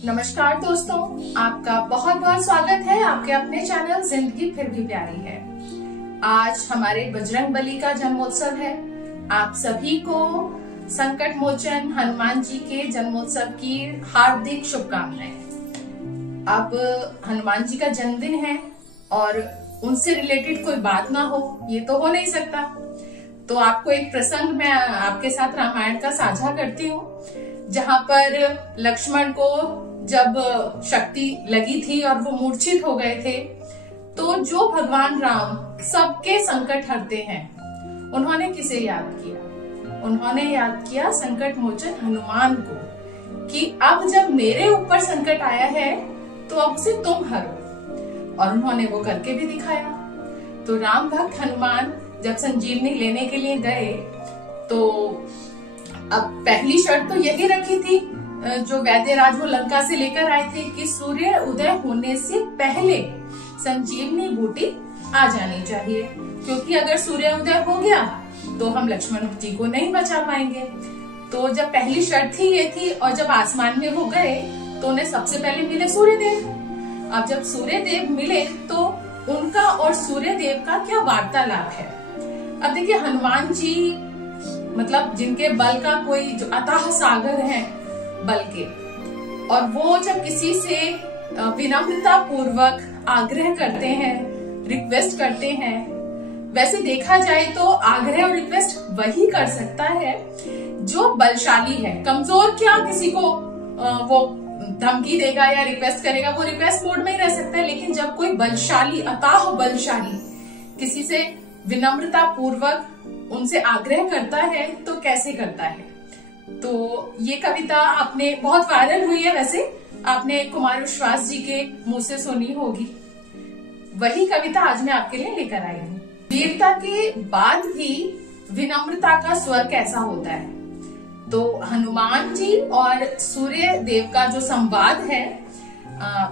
नमस्कार दोस्तों, आपका बहुत बहुत स्वागत है आपके अपने चैनल जिंदगी फिर भी प्यारी है। आज हमारे बजरंगबली का जन्मोत्सव है। आप सभी को संकट मोचन हनुमान जी के जन्मोत्सव की हार्दिक शुभकामनाएं। अब हनुमान जी का जन्मदिन है और उनसे रिलेटेड कोई बात ना हो, ये तो हो नहीं सकता। तो आपको एक प्रसंग मैं आपके साथ रामायण का साझा करती हूँ, जहाँ पर लक्ष्मण को जब शक्ति लगी थी और वो मूर्छित हो गए थे, तो जो भगवान राम सबके संकट हरते हैं, उन्होंने किसे याद किया? उन्होंने याद किया संकट मोचन हनुमान को, कि अब जब मेरे ऊपर संकट आया है तो अब से तुम हरो। और उन्होंने वो करके भी दिखाया। तो राम भक्त हनुमान जब संजीवनी लेने के लिए गए, तो अब पहली शर्त तो यही रखी थी जो वैद्यराज वो लंका से लेकर आए थे, कि सूर्य उदय होने से पहले संजीवनी बूटी आ जानी चाहिए, क्योंकि अगर सूर्य उदय हो गया तो हम लक्ष्मण जी को नहीं बचा पाएंगे। तो जब पहली शर्त थी ये थी, और जब आसमान में वो गए तो उन्हें सबसे पहले मिले सूर्यदेव। अब जब सूर्यदेव मिले तो उनका और सूर्यदेव का क्या वार्तालाप है। अब देखिए, हनुमान जी मतलब जिनके बल का कोई जो अथाह सागर है बल के, और वो जब किसी से विनम्रता पूर्वक आग्रह करते हैं, रिक्वेस्ट करते हैं। वैसे देखा जाए तो आग्रह और रिक्वेस्ट वही कर सकता है जो बलशाली है। कमजोर क्या किसी को वो धमकी देगा या रिक्वेस्ट करेगा, वो रिक्वेस्ट मोड में ही रह सकता है। लेकिन जब कोई बलशाली, अथाह बलशाली किसी से विनम्रता पूर्वक उनसे आग्रह करता है तो कैसे करता है। तो ये कविता आपने बहुत वायरल हुई है, वैसे आपने कुमार विश्वास जी के मुंह से सुनी होगी। वही कविता आज मैं आपके लिए लेकर आई हूँ। वीरता के बाद भी विनम्रता का स्वर कैसा होता है। तो हनुमान जी और सूर्य देव का जो संवाद है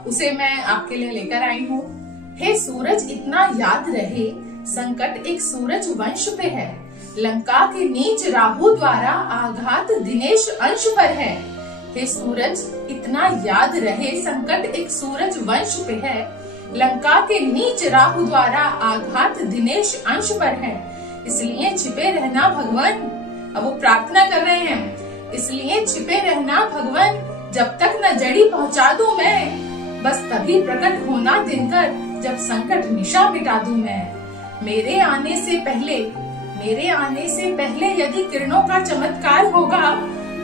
उसे मैं आपके लिए लेकर आई हूँ। हे सूरज, इतना याद रहे, संकट एक सूरज वंश पे है, लंका के नीच राहु द्वारा आघात दिनेश अंश पर है। हे सूरज, इतना याद रहे, संकट एक सूरज वंश पे है, लंका के नीच राहु द्वारा आघात दिनेश अंश पर है। इसलिए छिपे रहना भगवान, अब वो प्रार्थना कर रहे हैं, इसलिए छिपे रहना भगवान, जब तक न जड़ी पहुंचा दूं मैं, बस तभी प्रकट होना दिनकर, जब संकट निशा मिटा दूं मैं। मेरे आने से पहले यदि किरणों का चमत्कार होगा,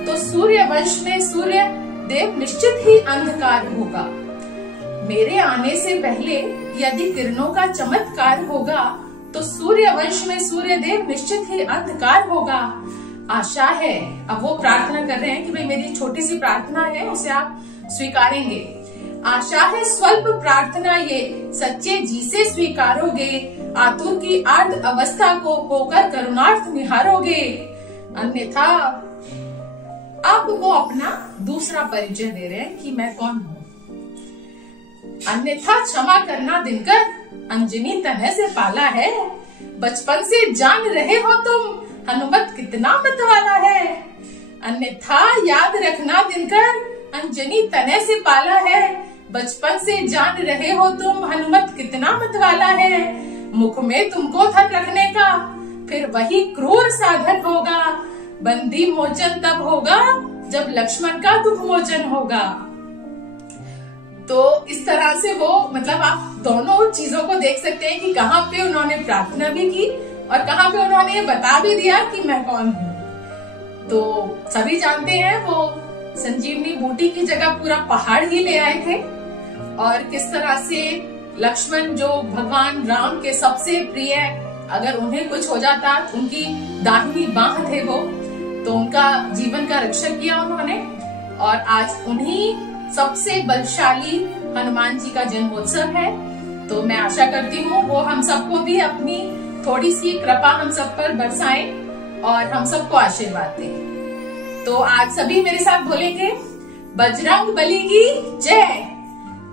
तो सूर्य वंश में सूर्य देव निश्चित ही अंधकार होगा। मेरे आने से पहले यदि किरणों का चमत्कार होगा, तो सूर्य वंश में सूर्य देव निश्चित ही अंधकार होगा। आशा है, अब वो प्रार्थना कर रहे हैं कि भाई मेरी छोटी सी प्रार्थना है, उसे आप स्वीकारेंगे। आशा है स्वल्प प्रार्थना ये सच्चे जी से स्वीकारोगे, आतुर की आर्त अवस्था को होकर करुणार्थ निहारोगे। अन्यथा अब वो अपना दूसरा परिचय दे रहे हैं कि मैं कौन हूँ। अन्यथा क्षमा करना दिनकर, अंजनी तनय से पाला है, बचपन से जान रहे हो तुम, हनुमत कितना मतवाला है। अन्यथा याद रखना दिनकर, अंजनी तनय से पाला है, बचपन से जान रहे हो तुम, हनुमत कितना मतवाला है। मुख में तुमको धन रखने का, फिर वही क्रूर साधन होगा, बंदी मोचन तब होगा, जब लक्ष्मण का दुख मोचन होगा। तो इस तरह से वो मतलब आप दोनों चीजों को देख सकते हैं कि कहाँ पे उन्होंने प्रार्थना भी की और कहाँ पे उन्होंने ये बता भी दिया कि मैं कौन हूँ। तो सभी जानते हैं वो संजीवनी बूटी की जगह पूरा पहाड़ ही ले आए थे, और किस तरह से लक्ष्मण जो भगवान राम के सबसे प्रिय, अगर उन्हें कुछ हो जाता, उनकी दाहिनी बाह थे वो, तो उनका जीवन का रक्षण किया उन्होंने। और आज उन्हीं सबसे बलशाली हनुमान जी का जन्मोत्सव है। तो मैं आशा करती हूँ वो हम सबको भी अपनी थोड़ी सी कृपा हम सब पर बरसाएं और हम सबको आशीर्वाद दें। तो आज सभी मेरे साथ बोलेंगे, बजरंगबली की जय,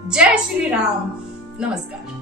जय श्री राम। नमस्कार।